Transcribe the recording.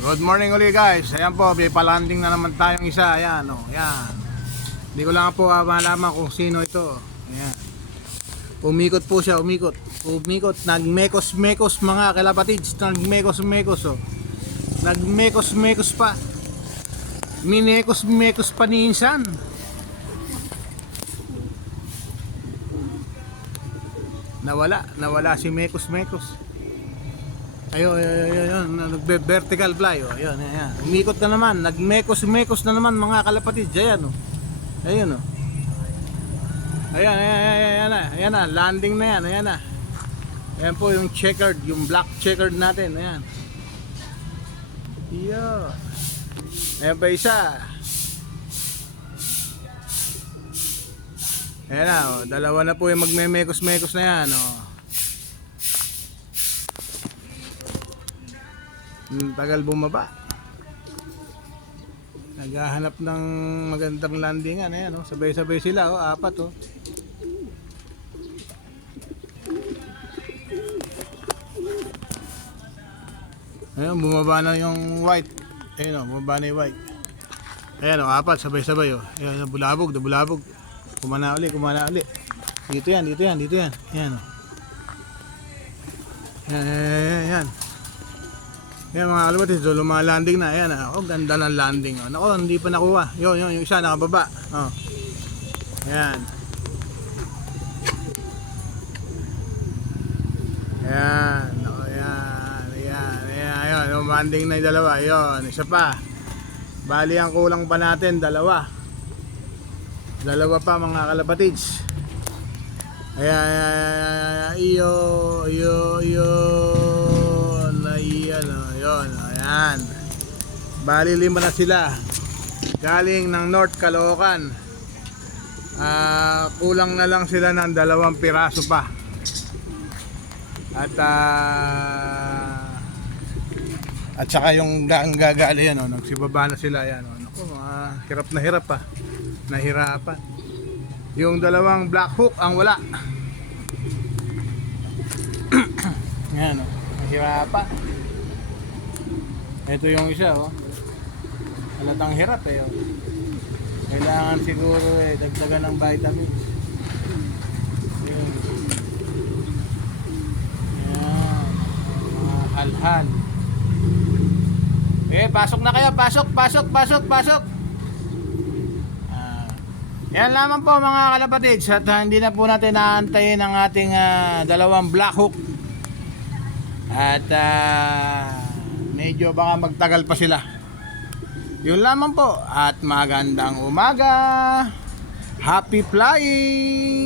Good morning ulit guys. Ayan po, may palanding na naman tayong isa. Ayan o, ayan. Hindi ko lang po malaman kung sino ito. Ayan. Umikot po siya, umikot. Nagmekos-mekos mga kalapatids. Nagmekos-mekos o. Nagmekos-mekos pa. Minekos-mekos pa ni insan. Nawala si mekos-mekos. Ayun, nagbe-vertical fly oh. Ayun, ayan. Umikot na naman, nagmekos-mekos na naman mga kalapatid. Ayan oh. Ayun oh. Ayan na, landing na yan, ayan na. Ayan po yung checkered, yung black checkered natin, ayan. Iyo. Ayan pa isa. Ayan na oh, dalawa na po yung magmemekos-mekos na yan oh. Tagal bumaba. Naghahanap ng magandang landingan. Ayan, oh. Sabay-sabay sila. Oh. Apat. Oh. Ayan, bumaba na yung white. Ayan, oh, bumaba na yung white. Ayan, oh, apat. Sabay-sabay. Oh. Ayan, bulabog. Kumana uli. Dito yan. Ayan, oh. Ayan. Yan mga kalapatid, so lumalanding na. Ayan, oh, ganda ng landing. Oh. Nako, hindi pa nakuha. Yun, yung isa nakababa. Oh. Ayan. Ayan. Oh, ayan. Lumalanding na yung dalawa. Yun, isa pa. Bali ang kulang pa natin, dalawa pa mga kalapatids. Ayan. Ayan. Bali 5 na sila. Galing ng North Caloocan. Kulang na lang sila ng 2 piraso pa. At saka yung gagali yan, oh, nagsibaba na sila yan. Oh. Naku, hirap na hirap pa. Nahirapan. Yung 2 black hook ang wala. Yan, oh. Nahirapan. Ito yung isa oh. Halatang hirap eh oh. Kailangan siguro dagdagan ng vitamins. Ayan. Mga halhal. Pasok na kayo. Pasok. Yan lamang po mga kalapatids. At hindi na po natin naantayin ang ating 2 black hook. At medyo baka magtagal pa sila. Yun lamang po. At magandang umaga. Happy flying.